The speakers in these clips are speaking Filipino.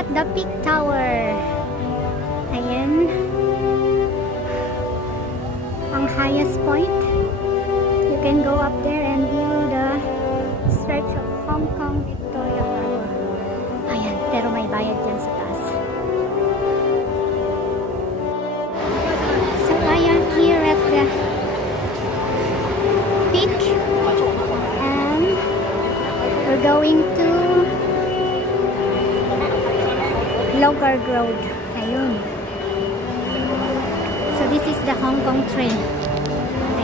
at the Peak Tower. Ayan. Ang highest point. You can go up there and view the stretch of Hong Kong Victoria Harbor. Ayan, pero may bayad dyan sa taas. So ayan, here at the peak. And we're going to Logard Road. Ayun. So this is the Hong Kong train.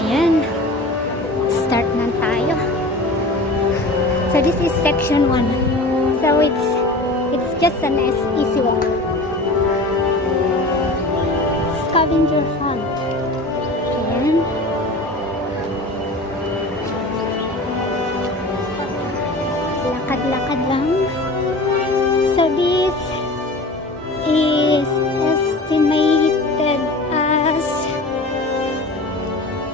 Ayan. Start na tayo. So this is section 1. So it's just an easy walk. Scavenger hunt. Ayan. Lakad-lakad lang. So this is estimated as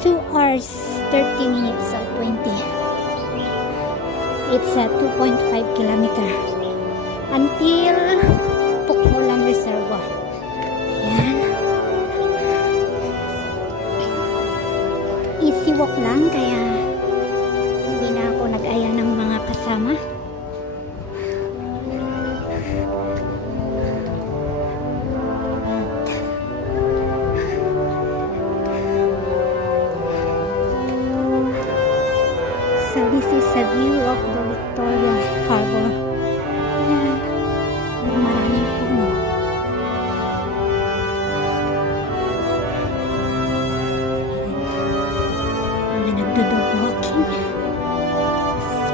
2 hours 30 minutes or 20. It's a 2.5 kilometer until Pukholan Reservoir. Ayan. Easy walk lang, kaya hindi na ako nag-aya ng mga kasama. So this is a view of the Victoria Harbor. Ayan. Maraming puno. Mga nagdodog walking. So,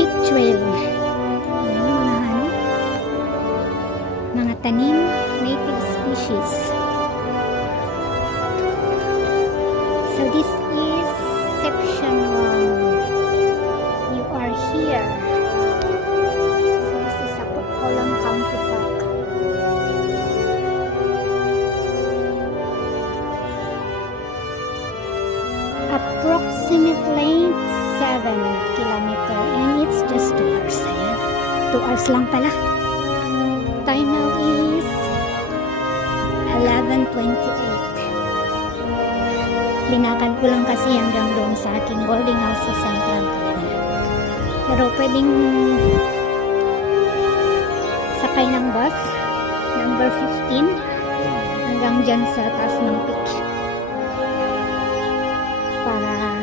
Peak Trail. Ayan, mga tanim, native species. So this is section 1. You are here. So this is a Pukholan Country Park. Approximate length 7 kilometer and it's just 2 hours. Ayan. 2 hours lang pala. Time now is 11:28. Linakad ko lang kasi hanggang doon sa aking boarding house sa Central. Pero pwedeng sakay ng bus number 15 hanggang dyan sa taas ng peak para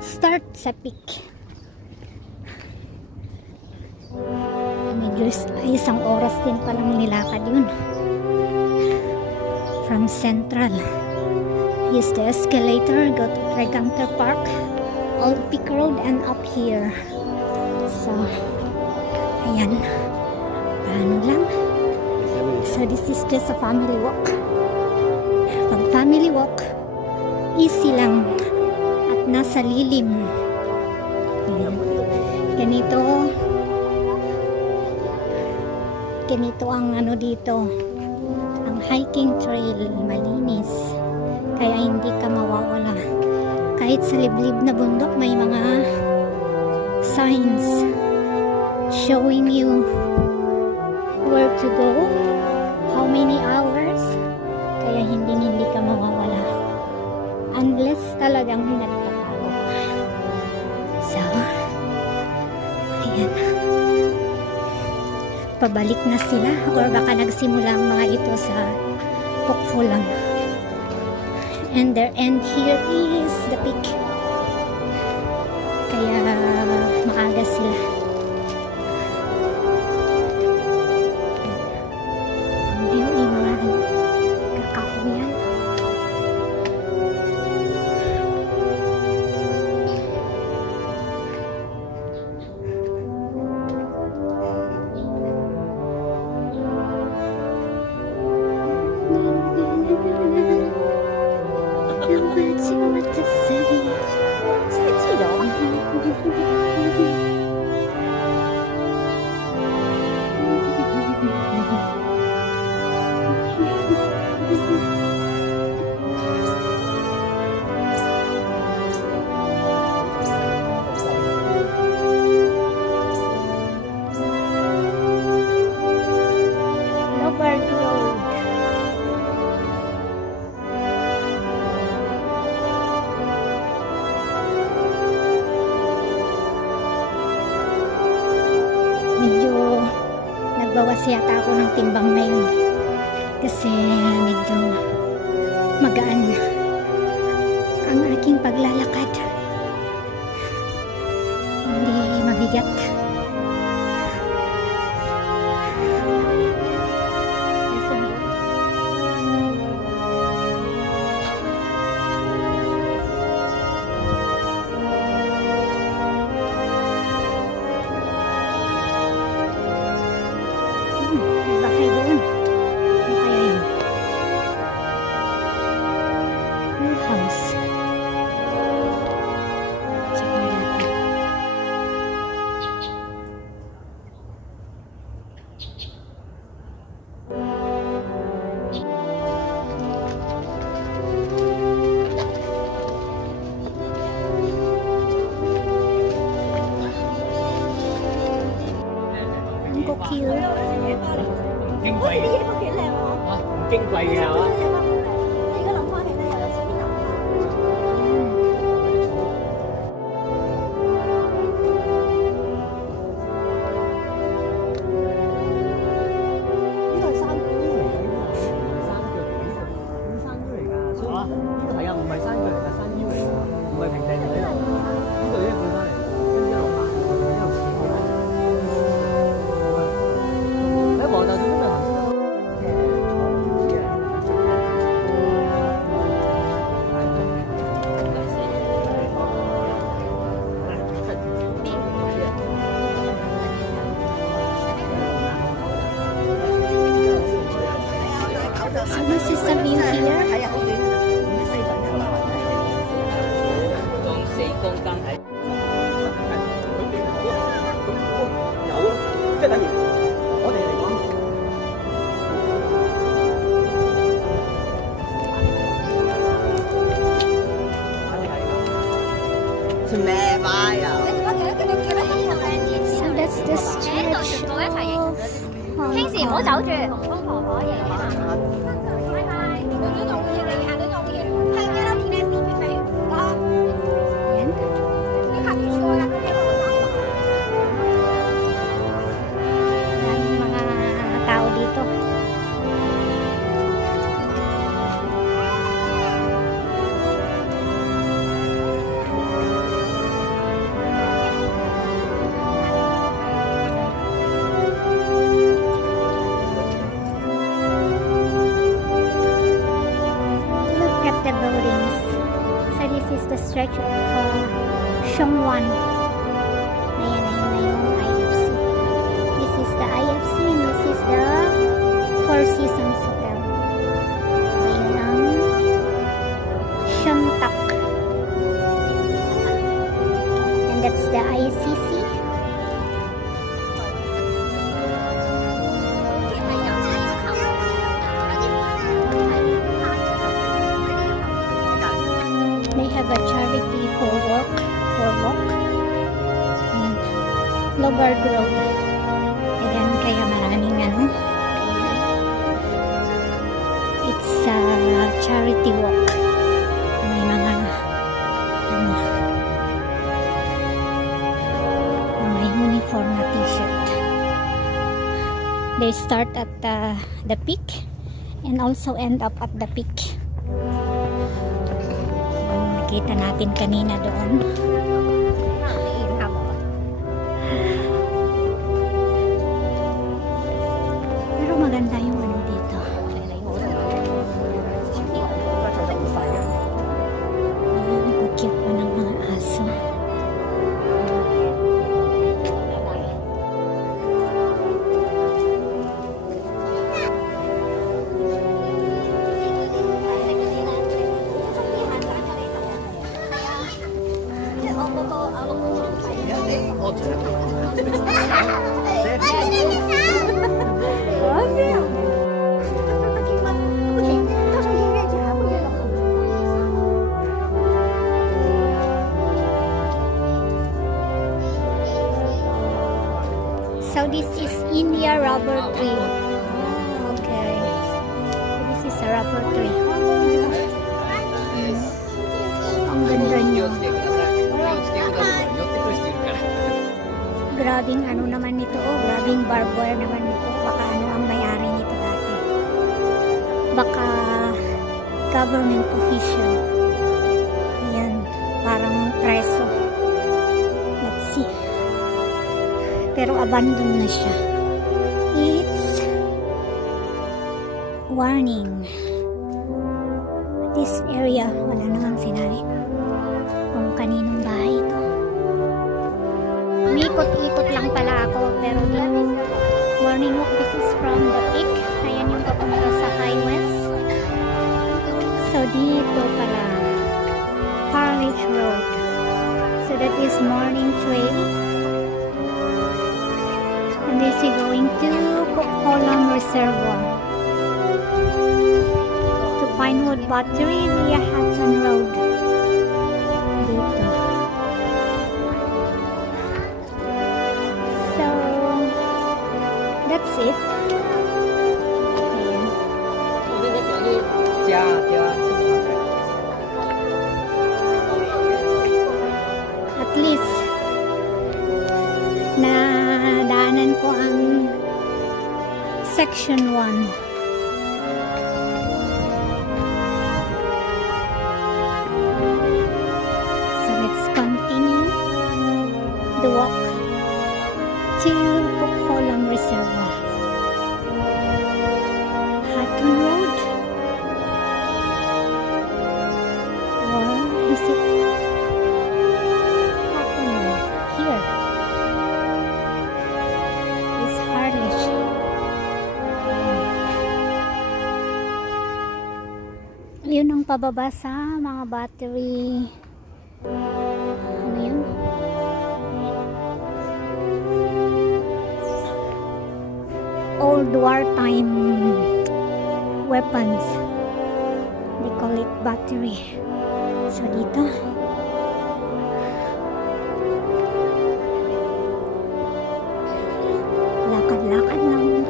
start sa peak. Medyo isang oras din palang nilakad yun from Central. Use the escalator, go to Treganter Park, Old Peak Road, and up here. So, ayan. Paano lang? So, this is just a family walk. Pag family walk, easy lang. At nasa lilim. Ayan. Ganito ang ano dito. Ang hiking trail, malinis. Kaya hindi ka mawawala. Kahit sa liblib na bundok, may mga signs showing you where to go, how many hours. Kaya hindi ka mawawala. Unless talagang nagpapagod. So, ayan. Pabalik na sila or baka nagsimula ang mga ito sa Pukholan. And their end here is the peak. Kaya maaga sila. Ang view ay mga kakahuyan. Nagbawas yata ako ng timbang na yun. Kasi medyo magaan ang aking paglalakad. Hindi mabigat. May bahay doon. Ano kaya yun? Full house. Check na natin. Ang cute. 矜貴嘅，啊，矜貴嘅係嘛？呢個係山居嚟嘅，呢個山居嚟㗎，呢個係啊，唔係山居嚟㗎，山腰嚟㗎，唔係平地嚟㗎，呢度呢個半山嚟㗎，跟住一路行，一路斜過嚟。你一望就知邊度行先啦。So this is the view here. 用4公斤喺有，即係等於我哋嚟講。咩買啊？ So that's the 喺度 church 全部一齊影。 of Hong 傾時唔好 Kong. 走住，紅公婆婆影啊！拜拜。Ayan. Daming mga tao dito. Look at the buildings. So this is the stretch of Shongwan. Ayan na yung IFC. This is the IFC and this is the Four Seasons Hotel. Ayan ang Shamtak. And that's the ICC. They have a charity for walk. Ayan. Logard Road. Ayan, kaya maraming ano. It's a charity walk. May mga uniform na t-shirt. They start at the peak and also end up at the peak. Nakita natin kanina doon. Pero maganda yung ano dito. Nagkukute pa ng mga aso. So this is India rubber tree. Okay. This is a rubber tree. Ang ganda niyo. Grabing ano naman nito. Oh, grabing barbed wire naman nito. government official. Ayan, parang preso. Let's see. Pero abandoned na siya. It's warning. This area, wala namang sinabi kung kaninong bahay ito. Umikot-ikot lang pala ako, pero morning walk. This is from the peak. Ayan yung papunta sa High West. So dito pala, Harwich Road. So that is morning trail. And this is going to Column Reservoir. To Pinewood Battery via Hudson Road. Dito. So, that's it. Ayan. 那个等于加At least, nadaanan ko ang section 1. So let's continue the walk to Pukholong Reservoir. Hatton Road, or is it Hatton Road? Here is Harwich. Yun ang pababa sa mga battery. Ano yun? Old wartime weapons. They call it battery. So dito. Lakad-lakad lang.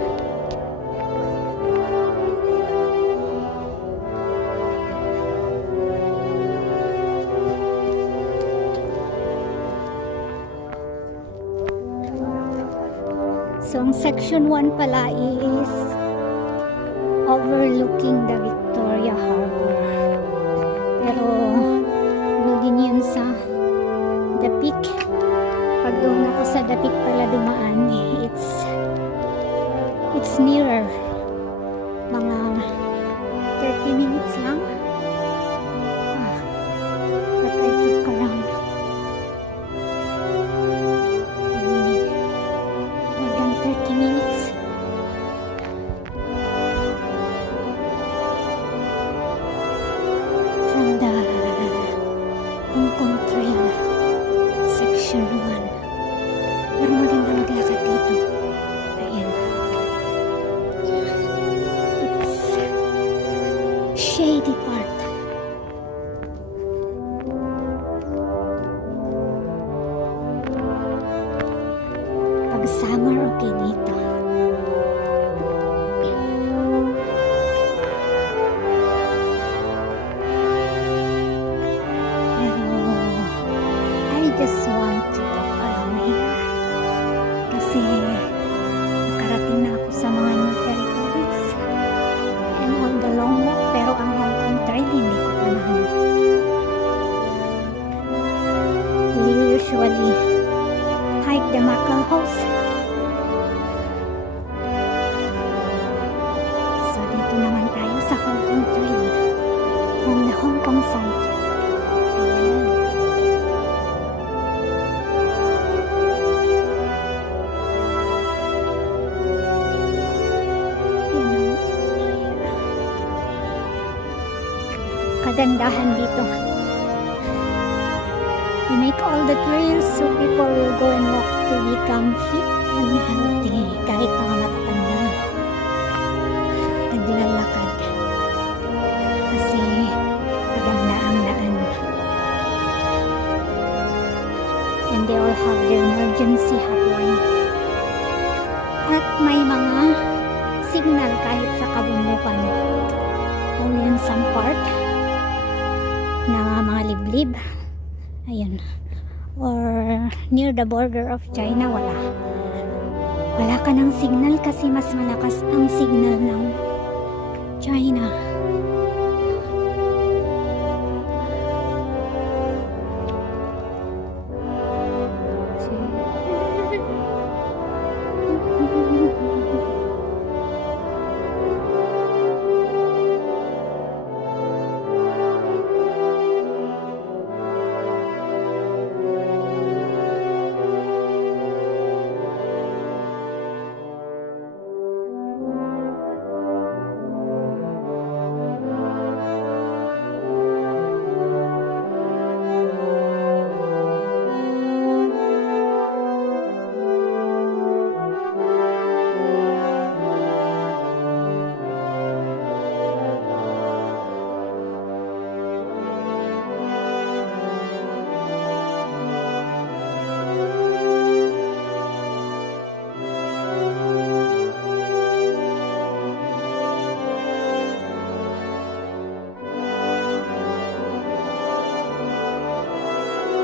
So, ang section 1 pala is overlooking the Victoria Harbor. Pero, ano din yun sa The Peak. Pag doon ako sa The Peak pala dumaan, it's nearer. Mga 30 minutes lang. But I took around more than 30 minutes. From the Hong Kong Trail Section 1. Pero maganda maglakad dito. Ayan. It's shady part. Pag summer, okay dito. Pero I just want to walk around here. Kasi nakarating na ako sa mga new territories and all the long walk, pero ang Hong Kong Trail hindi ko pa nahanap. We usually hike the Macau House. So dito naman tayo sa Hong Kong Trail from the Hong Kong side. Ayan. Kagandahan dito. We make all the trails so people will go and walk to become fit and healthy kahit mga matatanda. Naglalakad. Kasi maganda ang daan. And they all have their emergency hotline. At may mga signal kahit sa kabundukan. Only in some part na mga liblib. Ayun. Or near the border of China, wala ka ng signal kasi mas malakas ang signal ng China.